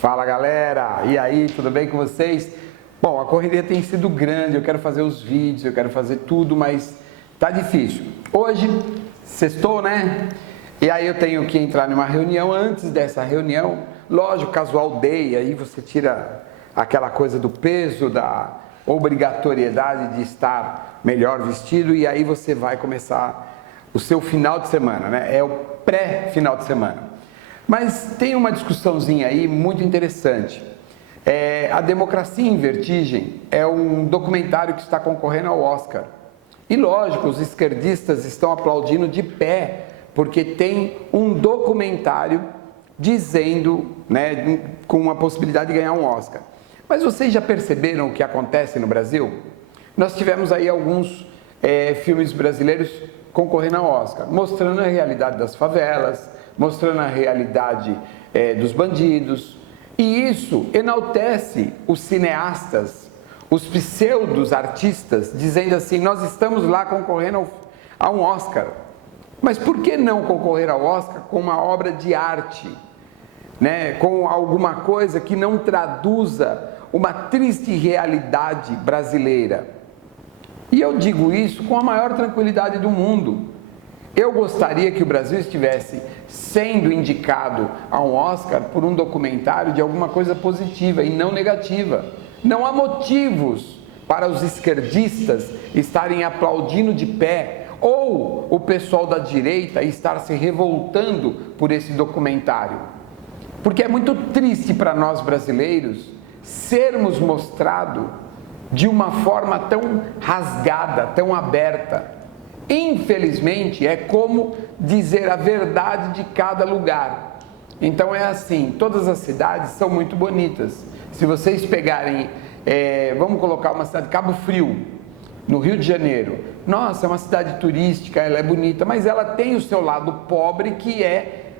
Fala galera, e aí, tudo bem com vocês? Bom, a correria tem sido grande, eu quero fazer os vídeos, eu quero fazer tudo, mas tá difícil. Hoje, sextou, né? E aí eu tenho que entrar numa reunião. Antes dessa reunião, lógico, casual day, aí você tira aquela coisa do peso, da obrigatoriedade de estar melhor vestido, e aí você vai começar o seu final de semana, né? É o pré-final de semana. Mas tem uma discussãozinha aí muito interessante. A Democracia em Vertigem é um documentário que está concorrendo ao Oscar. E lógico, os esquerdistas estão aplaudindo de pé, porque tem um documentário dizendo, né, com a possibilidade de ganhar um Oscar. Mas vocês já perceberam o que acontece no Brasil? Nós tivemos aí alguns filmes brasileiros concorrendo ao Oscar, mostrando a realidade das favelas, mostrando a realidade dos bandidos, e isso enaltece os cineastas, os pseudos artistas, dizendo assim: nós estamos lá concorrendo a um Oscar. Mas por que não concorrer ao Oscar com uma obra de arte, né? Com alguma coisa que não traduza uma triste realidade brasileira? E eu digo isso com a maior tranquilidade do mundo. Eu gostaria que o Brasil estivesse sendo indicado a um Oscar por um documentário de alguma coisa positiva e não negativa. Não há motivos para os esquerdistas estarem aplaudindo de pé ou o pessoal da direita estar se revoltando por esse documentário. Porque é muito triste para nós brasileiros sermos mostrados de uma forma tão rasgada, tão aberta. Infelizmente, é como dizer a verdade de cada lugar. Então é assim, todas as cidades são muito bonitas. Se vocês pegarem, vamos colocar uma cidade, Cabo Frio, no Rio de Janeiro. Nossa, é uma cidade turística, ela é bonita, mas ela tem o seu lado pobre que é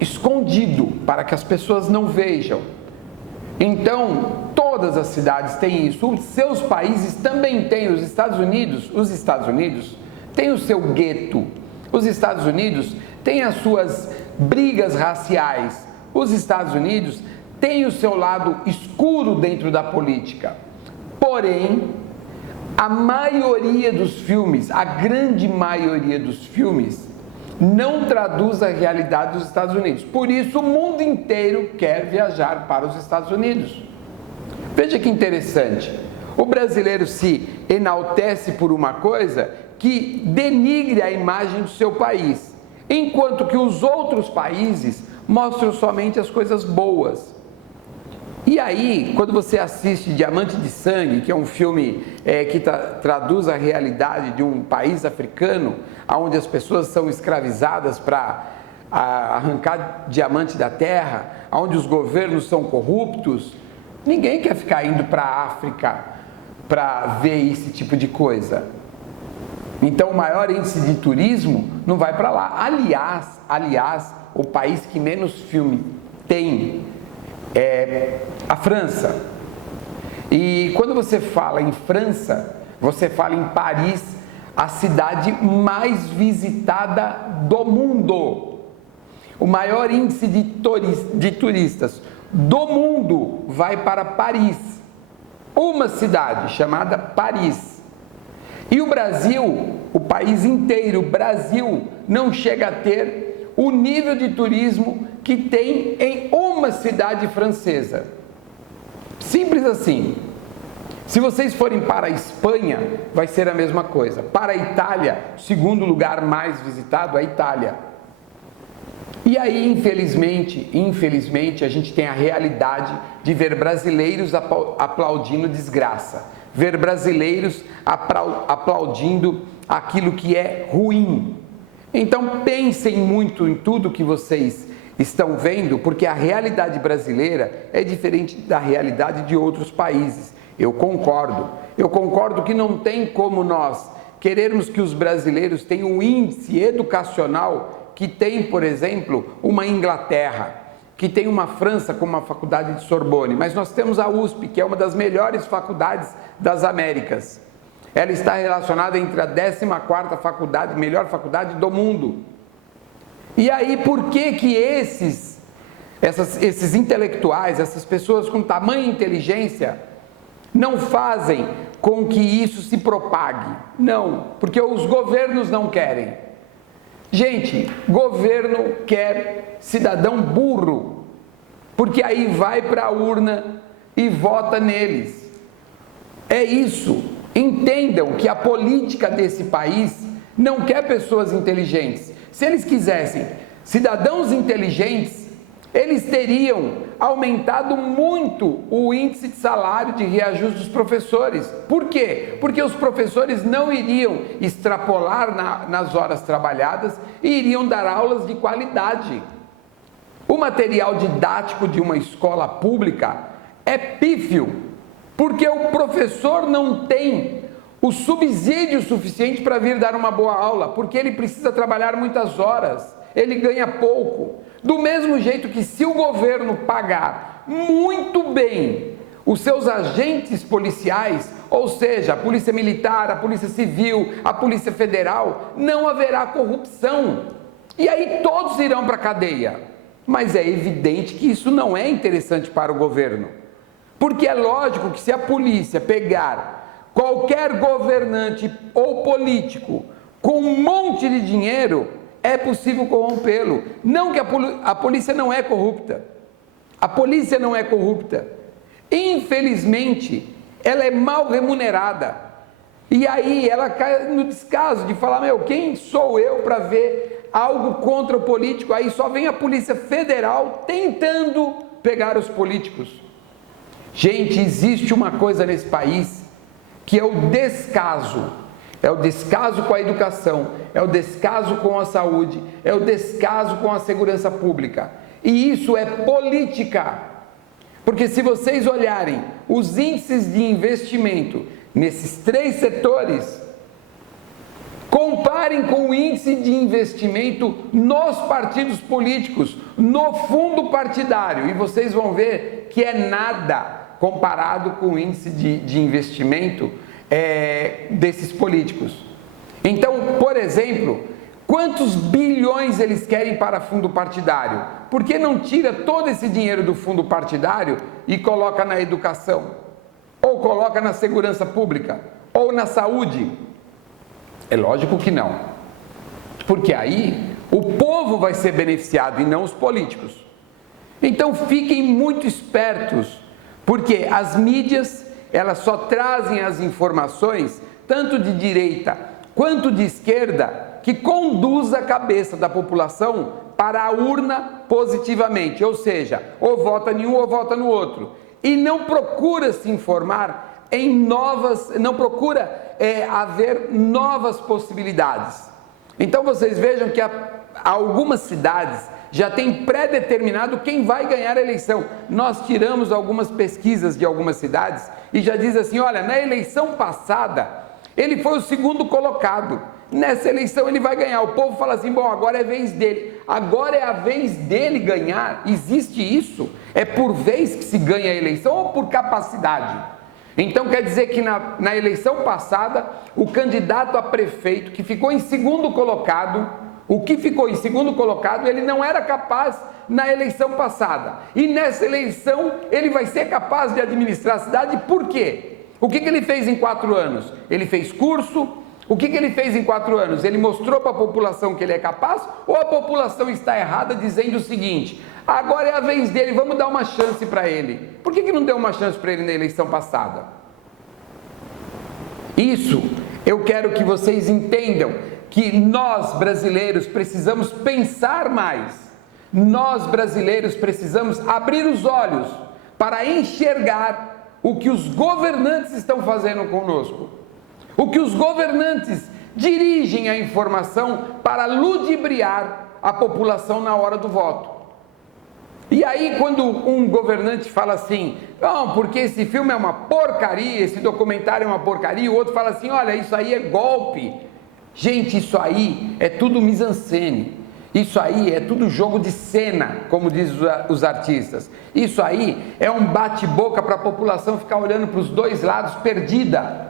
escondido para que as pessoas não vejam. Então, todas as cidades têm isso. Os seus países também têm. Os Estados Unidos tem o seu gueto. Os Estados Unidos têm as suas brigas raciais. Os Estados Unidos têm o seu lado escuro dentro da política. Porém, a maioria dos filmes, a grande maioria dos filmes, não traduz a realidade dos Estados Unidos. Por isso, o mundo inteiro quer viajar para os Estados Unidos. Veja que interessante. O brasileiro se enaltece por uma coisa que denigre a imagem do seu país, enquanto que os outros países mostram somente as coisas boas. E aí, quando você assiste Diamante de Sangue, que é um filme que traduz a realidade de um país africano, onde as pessoas são escravizadas para arrancar diamante da terra, onde os governos são corruptos, ninguém quer ficar indo para a África para ver esse tipo de coisa. Então, o maior índice de turismo não vai para lá. Aliás, o país que menos filme tem é a França. E quando você fala em França, você fala em Paris, a cidade mais visitada do mundo. O maior índice de turistas do mundo vai para Paris. Uma cidade chamada Paris. E o Brasil, o país inteiro, o Brasil, não chega a ter o nível de turismo que tem em uma cidade francesa. Simples assim. Se vocês forem para a Espanha, vai ser a mesma coisa. Para a Itália, segundo lugar mais visitado, a Itália. E aí, infelizmente, a gente tem a realidade de ver brasileiros aplaudindo desgraça. Ver brasileiros aplaudindo aquilo que é ruim. Então pensem muito em tudo que vocês estão vendo, porque a realidade brasileira é diferente da realidade de outros países. Eu concordo que não tem como nós querermos que os brasileiros tenham um índice educacional que tem, por exemplo, uma Inglaterra, que tem uma França com uma faculdade de Sorbonne, mas nós temos a USP, que é uma das melhores faculdades das Américas. Ela está relacionada entre a 14ª faculdade, melhor faculdade do mundo. E aí, por que esses esses intelectuais, essas pessoas com tamanha inteligência, não fazem com que isso se propague. Não, porque os governos não querem. Gente, governo quer cidadão burro, porque aí vai para a urna e vota neles. É isso. Entendam que a política desse país não quer pessoas inteligentes. Se eles quisessem cidadãos inteligentes, eles teriam aumentado muito o índice de salário de reajuste dos professores. Por quê? Porque os professores não iriam extrapolar nas horas trabalhadas e iriam dar aulas de qualidade. O material didático de uma escola pública é pífio, porque o professor não tem o subsídio suficiente para vir dar uma boa aula, porque ele precisa trabalhar muitas horas, ele ganha pouco. Do mesmo jeito que se o governo pagar muito bem os seus agentes policiais, ou seja, a polícia militar, a polícia civil, a polícia federal, não haverá corrupção. E aí todos irão para a cadeia. Mas é evidente que isso não é interessante para o governo. Porque é lógico que se a polícia pegar qualquer governante ou político com um monte de dinheiro, é possível corrompê-lo. Não que a polícia não é corrupta. A polícia não é corrupta. Infelizmente, ela é mal remunerada. E aí ela cai no descaso de falar, quem sou eu para ver algo contra o político? Aí só vem a Polícia Federal tentando pegar os políticos. Gente, existe uma coisa nesse país que é o descaso. É o descaso com a educação, é o descaso com a saúde, é o descaso com a segurança pública. E isso é política. Porque se vocês olharem os índices de investimento nesses três setores, comparem com o índice de investimento nos partidos políticos, no fundo partidário, e vocês vão ver que é nada comparado com o índice de investimento desses políticos. Então, por exemplo, quantos bilhões eles querem para fundo partidário? Por que não tira todo esse dinheiro do fundo partidário e coloca na educação? Ou coloca na segurança pública? Ou na saúde? É lógico que não. Porque aí o povo vai ser beneficiado e não os políticos. Então fiquem muito espertos, porque as mídias, elas só trazem as informações, tanto de direita quanto de esquerda, que conduz a cabeça da população para a urna positivamente, ou seja, ou vota em um ou vota no outro, e não procura se informar em não procura haver novas possibilidades. Então vocês vejam que algumas cidades já tem pré-determinado quem vai ganhar a eleição. Nós tiramos algumas pesquisas de algumas cidades e já diz assim, olha, na eleição passada, ele foi o segundo colocado. Nessa eleição ele vai ganhar. O povo fala assim, agora é a vez dele. Agora é a vez dele ganhar. Existe isso? É por vez que se ganha a eleição ou por capacidade? Então quer dizer que na eleição passada, o candidato a prefeito que ficou em segundo colocado, ele não era capaz na eleição passada. E nessa eleição ele vai ser capaz de administrar a cidade. Por quê? O que ele fez em 4 anos? Ele fez curso. O que ele fez em 4 anos? Ele mostrou para a população que ele é capaz? Ou a população está errada dizendo o seguinte, agora é a vez dele, vamos dar uma chance para ele. Por que não deu uma chance para ele na eleição passada? Isso eu quero que vocês entendam, que nós brasileiros precisamos pensar mais. Nós brasileiros precisamos abrir os olhos para enxergar o que os governantes estão fazendo conosco. O que os governantes dirigem a informação para ludibriar a população na hora do voto. E aí quando um governante fala assim, não, porque esse filme é uma porcaria, esse documentário é uma porcaria, o outro fala assim, olha, isso aí é golpe. Gente, isso aí é tudo mise-en-scène, isso aí é tudo jogo de cena, como dizem os artistas. Isso aí é um bate-boca para a população ficar olhando para os dois lados perdida.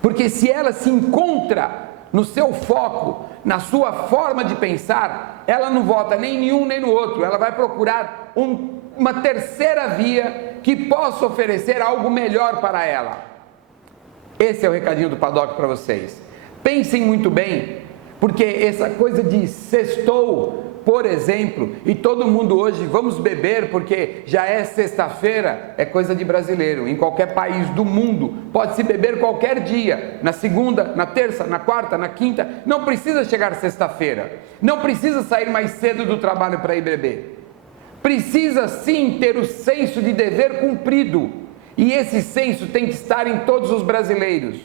Porque se ela se encontra no seu foco, na sua forma de pensar, ela não vota nem em um nem no outro, ela vai procurar uma terceira via que possa oferecer algo melhor para ela. Esse é o recadinho do Paddock para vocês. Pensem muito bem, porque essa coisa de sextou, por exemplo, e todo mundo hoje vamos beber porque já é sexta-feira, é coisa de brasileiro. Em qualquer país do mundo pode-se beber qualquer dia, na segunda, na terça, na quarta, na quinta, não precisa chegar sexta-feira, não precisa sair mais cedo do trabalho para ir beber. Precisa sim ter o senso de dever cumprido, e esse senso tem que estar em todos os brasileiros.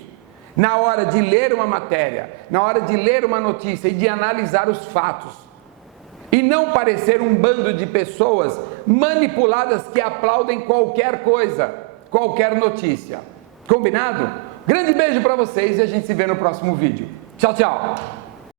Na hora de ler uma matéria, na hora de ler uma notícia e de analisar os fatos. E não parecer um bando de pessoas manipuladas que aplaudem qualquer coisa, qualquer notícia. Combinado? Grande beijo para vocês e a gente se vê no próximo vídeo. Tchau, tchau!